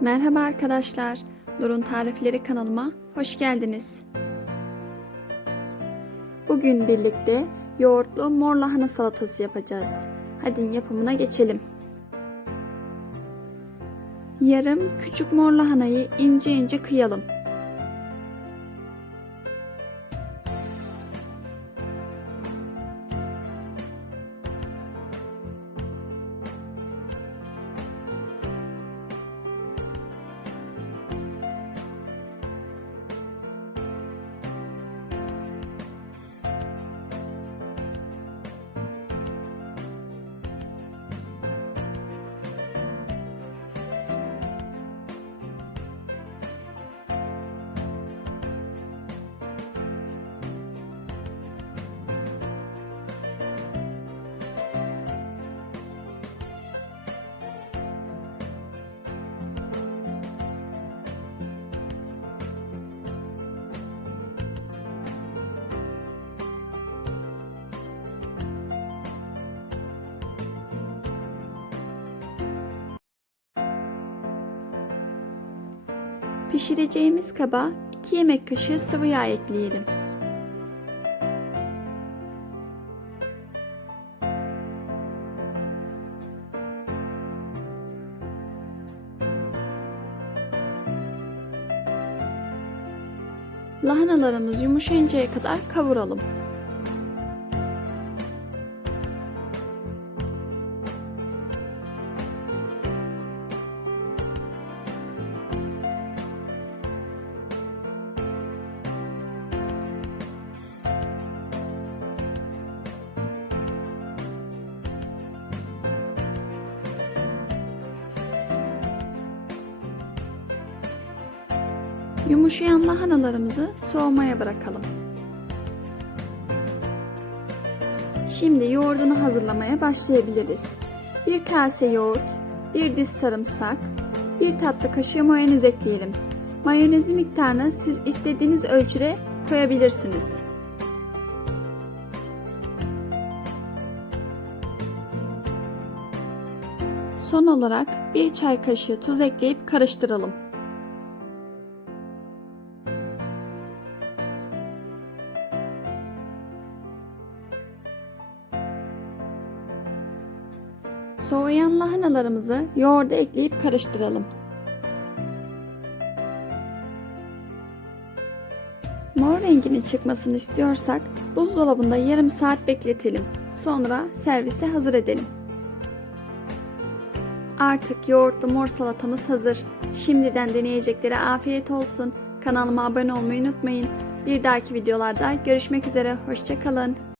Merhaba arkadaşlar. Nur'un Tarifleri kanalıma hoş geldiniz. Bugün birlikte yoğurtlu mor lahana salatası yapacağız. Hadi yapımına geçelim. Yarım küçük mor lahanayı ince ince kıyalım. Pişireceğimiz kaba 2 yemek kaşığı sıvı yağ ekleyelim. Lahanalarımız yumuşayıncaya kadar kavuralım. Yumuşayan lahanalarımızı soğumaya bırakalım. Şimdi yoğurdunu hazırlamaya başlayabiliriz. Bir kase yoğurt, bir diş sarımsak, bir tatlı kaşığı mayonez ekleyelim. Mayonezi miktarını siz istediğiniz ölçüde koyabilirsiniz. Son olarak bir çay kaşığı tuz ekleyip karıştıralım. Soğuyan lahanalarımızı yoğurda ekleyip karıştıralım. Mor renginin çıkmasını istiyorsak buzdolabında yarım saat bekletelim. Sonra servise hazır edelim. Artık yoğurtlu mor salatamız hazır. Şimdiden deneyeceklere afiyet olsun. Kanalıma abone olmayı unutmayın. Bir dahaki videolarda görüşmek üzere. Hoşçakalın.